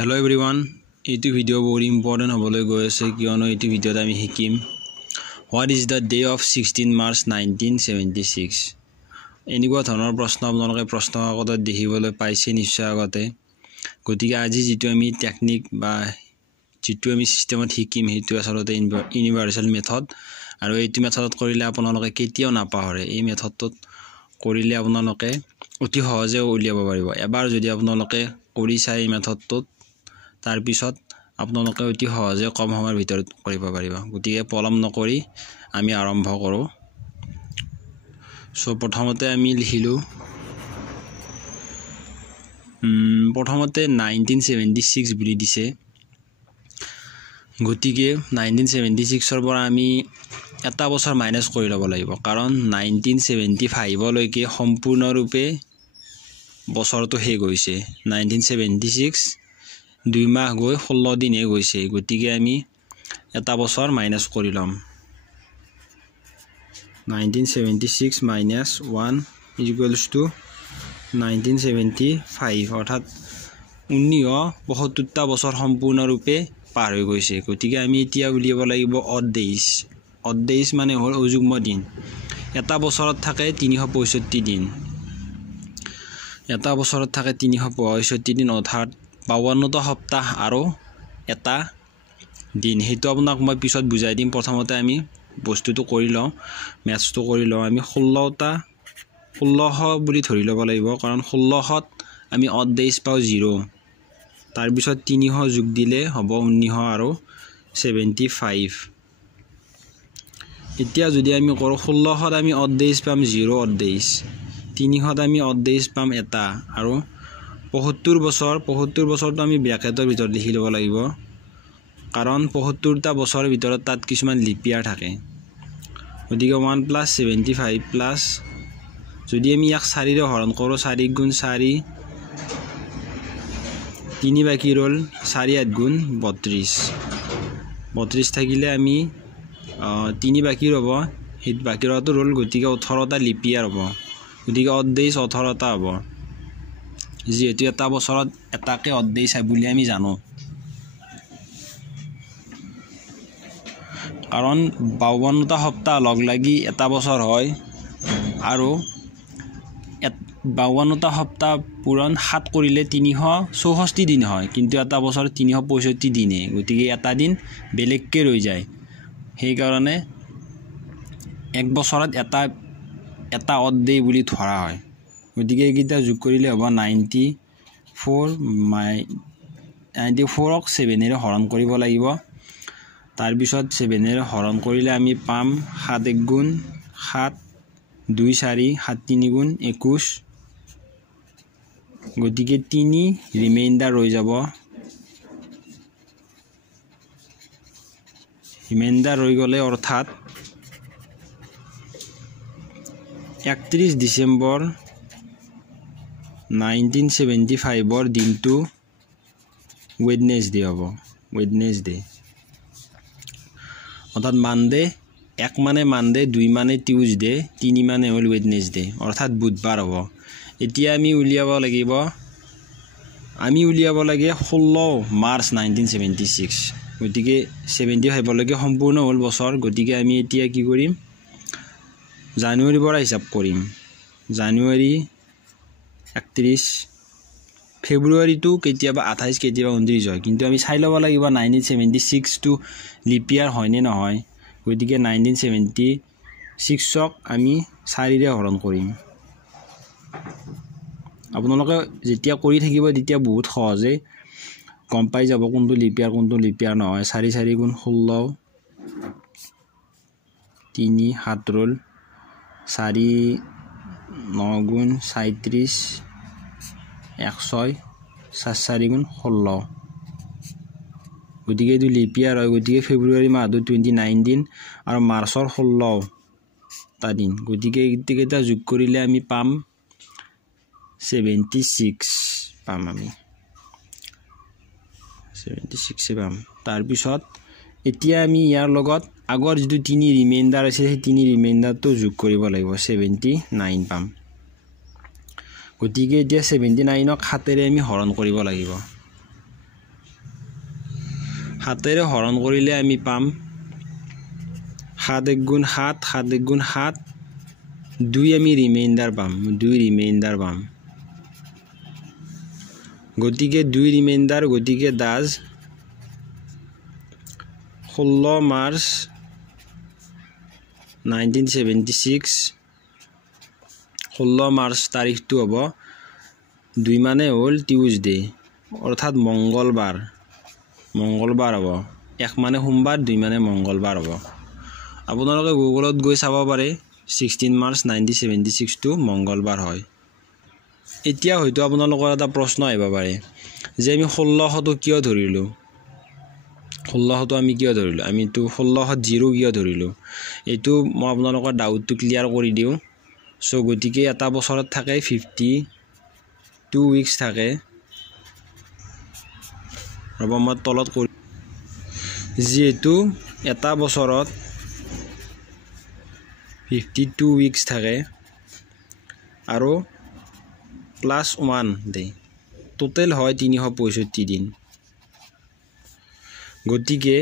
Hello everyone, এইটো video বহুত important হ'বলৈ গৈ আছে কিয়নো এইটো ভিডিওত আমি শিকিম What is the day of 16 March 1976 এনেকুৱা ধৰণৰ প্ৰশ্ন আপোনালোকে প্ৰশ্ন কাকতত দেখিবলৈ পাইছে নিশ্চয় আগতে গতিকে আজি যেটো আমি টেকনিক বা যেটো আমি সিস্টেমত শিকিম হেতু আসলতে ইউনিভাৰ্সাল মেথড আৰু এইটো মেথডত কৰিলে আপোনালোকে কেতিয়াও নাপাহৰে এই মেথডত কৰিলে আপোনালোকে অতি সহজে উলিয়াব পাৰিব এবাৰ যদি আপোনালোকে কৰি চাই মেথডটোত তাৰ পিছত আপোনালোকে অতি সহজে কম সময়ৰ ভিতৰত কৰিব পাৰিব গতিকে পলম নকৰি আমি আৰম্ভ কৰো সো প্ৰথমতে আমি লিখিলো প্ৰথমতে 1976 বুলি দিছে গতিকে 1976 ৰ পৰা আমি এটা বছৰ মাইনাস কৰি ল'ব লাগিব কাৰণ 1975 লৈকে সম্পূৰ্ণৰূপে বছৰটো হে গৈছে 1976 দুই মাহ গৈ 16 দিন হে গৈছে গতিকে আমি এটা বছৰ মাইনাস কৰি লম 1976 minus 1 is equals to 1975 অৰ্থাৎ 1972টা বছৰ সম্পূৰ্ণৰূপে পাৰ হৈ গৈছে গতিকে আমি এতিয়া উলিয়াব লাগিব odd days মানে হ'ল অযুগ্ম দিন এটা বছৰত থাকে 365 দিন এটা বছৰত থাকে 365 দিন অৰ্থাৎ 52টা সপ্তাহ আৰু এটা দিন হেতু আপোনাক মই পিছত বুজাই দিম প্ৰথমতে আমি বস্তুটো কৰি লও ম্যাথটো কৰি লও আমি 16 বুলি ধৰি ল'ব লাগিব কাৰণ 16ত আমি odd days পাও 0 তাৰ পিছত 300 যোগ দিলে হ'ব 1900 আৰু 75 এতিয়া যদি আমি কৰো 16ত আমি odd days পাম 0 odd days 300ত আমি odd days পাম এটা আৰু 75 বছৰটো আমি ব্ৰ্যাকেটৰ ভিতৰত লিখি ল'ব লাগিব কাৰণ 75টা বছৰৰ ভিতৰত তাত কিছুমান লিপিয়াৰ থাকে গতিকে 1 + 75 প্লাস যদি আমি ইয়াক 4 ৰে হৰণ কৰো 4 গুণ 4 3 বাকি ৰল 4 8 গুণ 32 থাকিলে আমি 3 বাকি ৰব হিত বাকি ৰটো ৰল গতিকে 18টা লিপিয়াৰ হ'ব গতিকে odd days 18টা হ'ব যেহেতু এটা বছৰত এটাকে odd days বুলি আমি জানো কাৰণ 52টা সপ্তাহ লগ লাগি এটা বছৰ হয় আৰু 52টা সপ্তাহ পূৰণ 7 কৰিলে 364 দিন হয় কিন্তু এটা বছৰ 365 দিনে গতিকে এটা দিন বেলেগকে ৰৈ যায় সেই কাৰণে এক বছৰত এটা odd day বুলি ধৰা হয় গতিকে এইটা যোগ কৰিলে হ'ব 94ক 7 ৰে হৰণ কৰিব লাগিব তাৰ পিছত 7 ৰে হৰণ কৰিলে আমি পাম 7 1 গুণ 7 2 4 7 3 গুণ 21 গতিকে 3 ৰিমাইন্ডাৰ ৰৈ যাব ৰিমাইন্ডাৰ ৰৈ গলে অৰ্থাৎ 31 ডিসেম্বৰ 1975 ৰ দিনটো ওয়েডনেসডে হ'ব ওয়েডনেসডে অৰ্থাৎ মানডে 1 মানে মানডে 2 মানে টিউজডে 3 মানে হ'ল ওয়েডনেসডে অৰ্থাৎ বুধবাৰ হ'ব এতিয়া আমি উলিয়াব লাগে 16 মাৰ্চ 1976 গতিকে 75 লৈকে সম্পূৰ্ণ হ'ল বছৰ গতিকে আমি এতিয়া কি কৰিম জানুৱাৰীৰ পৰা হিচাপ কৰিম জানুৱাৰী 31 ফেব্ৰুৱাৰীটো কেতিয়াবা 28 কেতিয়াবা 29 হয় কিন্তু আমি চাই ল'ব লাগিব 1976 টো লিপিয়াৰ হয় নে নহয় গতিকে 1976ক আমি 4 ৰে হৰণ কৰিম আপোনালোকে যেতিয়া কৰি থাকিব তেতিয়া বহুত সহজে গম পাই যাব কোনটো লিপিয়াৰ নহয় 4 4 গুণ 16 3 7 ৰল 4 9 গুণ 37 106 4 গুণ 16 গতিকে এইটো লিপিয়াৰ হয় গতিকে ফেব্ৰুৱাৰী মাহটো 29 দিন আৰু মাৰ্চৰ 16 টা দিন গতিকে এইকেইটা যোগ কৰিলে আমি পাম 76 পাম আমি 76 পাম তাৰ পিছত এতিয়া আমি ইয়াৰ লগত আগৰ যেটো 3 ৰিমাইন্ডাৰ আছে সেই 3 ৰিমাইন্ডাৰটো যোগ কৰিব লাগিব 79 পাম গতিকে এতিয়া 79ক 7 ৰে আমি হৰণ কৰিব লাগিব 7 হৰণ কৰিলে আমি পাম 7 * 7 7 * 7 2 আমি ৰিমাইন্ডাৰ পাম 2 ৰিমাইন্ডাৰ পাম গতিকে 2 ৰিমাইন্ডাৰ গতিকে 10 16 মাৰ্চ 1976 16 মাৰ্চ তাৰিখটো হ'ব 2 মানে হ'ল টিউজডে অৰ্থাৎ মঙ্গলবাৰ হ'ব 1 মানে সোমবাৰ 2 মানে মঙ্গলবাৰ হ'ব আপোনালোকে গুগলত গৈ চাব পাৰে 16 মাৰ্চ 1976 টো মঙ্গলবাৰ হয় এতিয়া হয়তো আপোনালোকৰ এটা প্ৰশ্ন আহিব পাৰে যে আমি 1600 টো কিয় ধৰিলো 1600 টো আমি কিয় ধৰিলো আমি তো 1600 0 কিয় ধৰিলো এটো মই আপোনালোকৰ ডাউটটো ক্লিয়াৰ কৰি দিও সো গতিকে এটা বছৰত থাকে 52 উইকস থাকে ৰব মই তলত কৰি যেটো এটা বছৰত 52 উইকস থাকে আৰু +1 দে টোটাল হয় 365 দিন গতিকে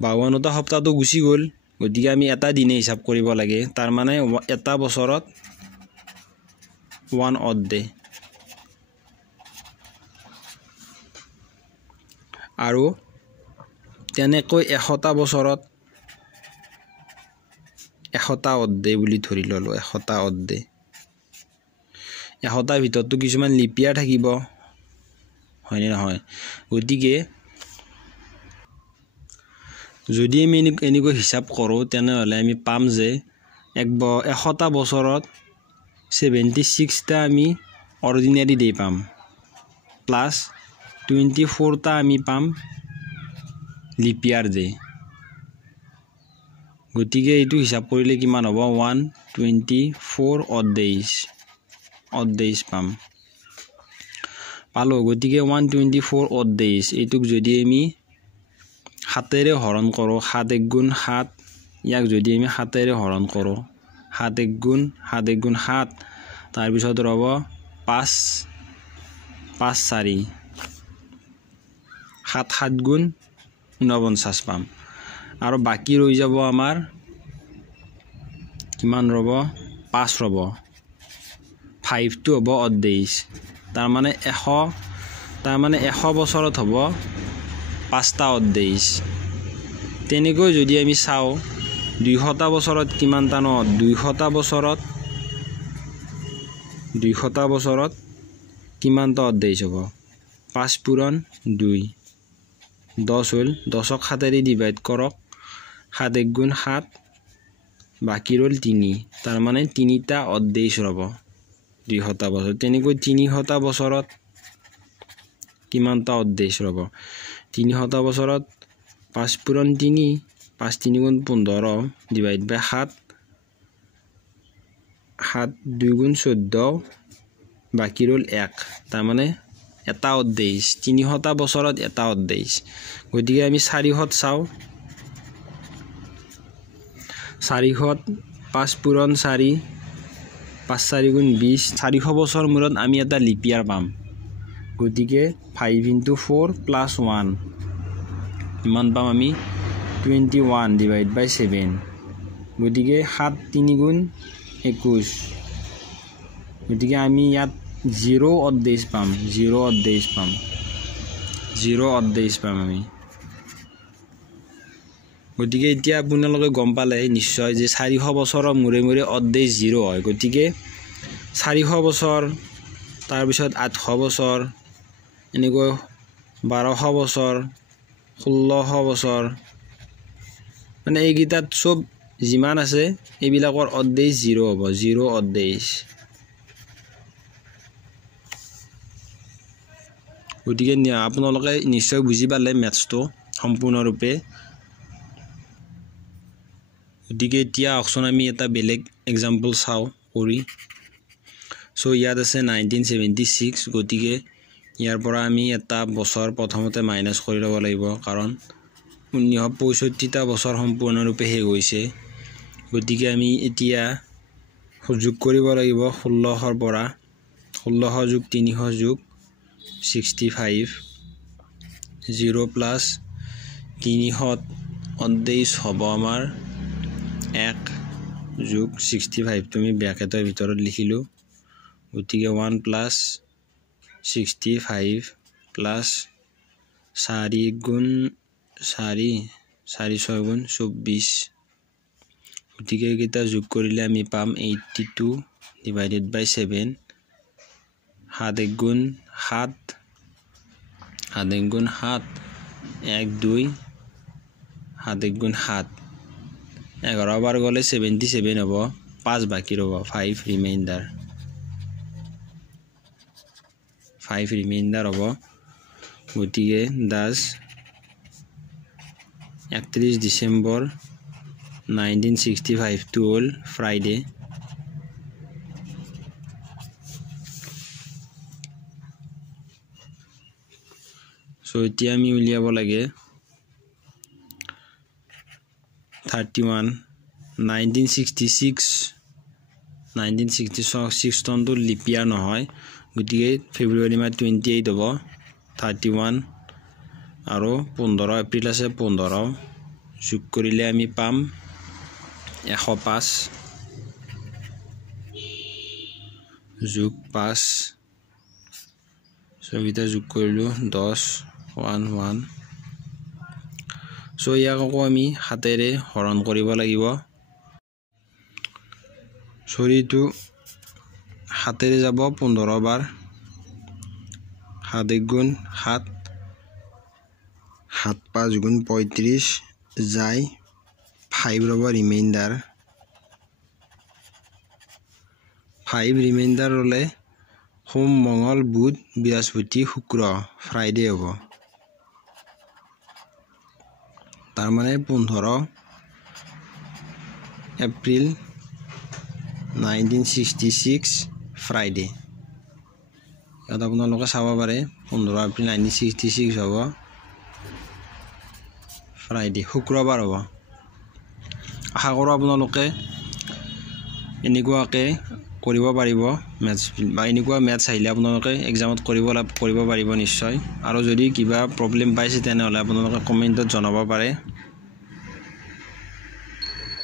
52টা সপ্তাহটো গুছি গল গতিকে আমি এটা দিনে হিসাব কৰিব লাগে তাৰ মানে এটা বছৰত 1 odd day আৰু তেনেকৈ 100টা বছৰত 100টা odd day বুলি ধৰি ললো 100টা odd day 100টাৰ ভিতৰতো কিছুমান লিপিয়াৰ থাকিব হয় নে নহয় গতিকে যদি আমি এনেকৈ হিসাব কৰো তেনেহলে আমি পাম যে 100টা বছৰত 76টা আমি অৰ্ডিনাৰি ডে পাম প্লাস 24টা আমি পাম লিপিয়াৰ ডে গতিকে এইটো হিসাব কৰিলে কিমান হ'ব 124 odd days পাম পালো গতিকে 124 odd days এইটোক যদি আমি 7 ৰে হৰণ কৰো 7 * 7 ইয়াক যদি আমি 7 ৰে হৰণ কৰো 7 * 7 তাৰ পিছত ৰব 5 4 7 7 গুণ 49 পাম আৰু বাকি ৰৈ যাব আমাৰ কিমান ৰব 5 ৰব 5 টো হ'ব odd days তাৰ মানে 100 বছৰত হ'ব 5টা odd days তেনেকৈ যদি আমি চাও 200টা বছৰত কিমানটা ন 200টা বছৰত কিমানটা odd days হ'ব 5 পূৰণ 2 10 হল 10ক 7 ৰে ডিভাইড কৰক 7 * 7 বাকি ৰল 3 তাৰ মানে 3টা odd days ৰব 200টা বছৰ তেনেকৈ 300টা বছৰত কিমানটা odd days ৰব 300টা বছৰত 5 পূৰণ 3 5 3 গুণ 15 ডিভাইড বাই 7 7 2 গুণ 14 বাকি ৰল 1 তাৰ মানে এটা odd days 300টা বছৰত এটা odd days গতিকে আমি 400ত চাও 400ত 5 পূৰণ 4 5 4 গুণ 20 400 বছৰ মূৰত আমি এটা লিপিয়াৰ পাম গতিকে 5 * 4 + 1 ইমান পাম আমি 21 ডিভাইড বাই 7 গতিকে 7 3 গুণ 21 গতিকে আমি ইয়াত 0 odd days পাম 0 odd days পাম আমি গতিকে এতিয়া আপোনালোকে গম পালে নিশ্চয় যে 400 বছৰৰ মূৰে মূৰে odd days 0 হয় গতিকে 400 বছৰ তাৰ পিছত 800 বছৰ এনেকৈ 1200 বছৰ 1600 বছৰ মানে এই গিটাত সব যিমান আছে এইবিলাকৰ odd days 0 হ'ব 0 odd days গতিকে আপোনালোকে নিশ্চয় বুজি পালে ম্যাথছটো সম্পূৰ্ণৰূপে গতিকে এতিয়া অপচন আমি এটা বেলেগ এক্সাম্পল চাও কৰি সো ইয়াত আছে 1976 গতিকে ইয়াৰ পৰা আমি এটা বছৰ প্ৰথমতে মাইনাস কৰি ল'ব লাগিব কাৰণ 1965টা বছৰ সম্পূৰ্ণৰূপে শেষ হৈছে গতিকে আমি এতিয়া যোগ কৰিব লাগিব 1600 পৰা 1600 + 300 + 65 0 + 323 হ'ব আমাৰ 1 যোগ 65 তুমি ব্ৰেকেটৰ ভিতৰত লিখিলো গতিকে 1 প্লাস 65 প্লাস 4 গুণ 4 6 গুণ 24 গতিকে কেইটা যোগ কৰিলে আমি পাম 82 ডিভাইডেড বাই 7 7 গুণ 7 7 গুণ 7 1 2 7 গুণ 7 11 বাৰ গলে 77 হ'ব 5 বাকি ৰব 5 ৰিমাইন্ডাৰ 5 ৰিমাইন্ডাৰ হ'ব গতিকে 10 31 December 1965 to all Friday so এতিয়া আমি উলিয়াব লাগে 31 1966 টনটো লিপিয়াৰ নহয় গতিকে ফেব্ৰুৱাৰী মাহ 28 হ'ব 31 আৰু 15 এপ্ৰিল আছে 15 যোগ কৰিলে আমি পাম 105 যোগ 5 সবিতা যোগ কৰিলো 10 1 1 সো ইয়াক আমি হাতেৰে হৰণ কৰিব লাগিব সৰিটো হাতেৰে যাব 15 বাৰ 7 গুণ 7 7 5 গুণ 35 যায় 5 ৰব ৰিমাইন্ডাৰ 5 ৰিমাইন্ডাৰ হলে সোম মঙ্গল বুধ বৃহস্পতি শুক্ৰ ফ্ৰাইডে হ'ব তাৰ মানে 15 এপ্ৰিল 1966 ফ্ৰাইডে ইয়াত আপোনালোকে চাব পাৰে 15 এপ্ৰিল 1966 হ'ব ফ্ৰাইডে শুক্ৰবাৰ হ'ব আশা কৰোঁ আপোনালোকে এনেকুৱাকে কৰিব পাৰিব ম্যাথছ বা এনেকুৱা ম্যাথছ আহিলে আপোনালোকে এক্সামত কৰিব পাৰিব নিশ্চয় আৰু যদি কিবা প্ৰবলেম পাইছে তেনেহলে আপোনালোকে কমেন্টত জনাব পাৰে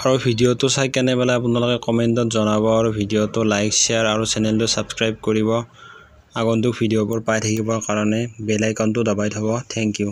আৰু ভিডিওটো চাই কেনে বলে আপোনালোকে কমেন্টত জনাব আৰু ভিডিওটো লাইক শেয়াৰ আৰু চেনেলটো সাবস্ক্ৰাইব কৰিব আগন্তুক ভিডিওবোৰ পাই থাকিবৰ কাৰণে বেল আইকনটো দবাই থব থ্যাংক ইউ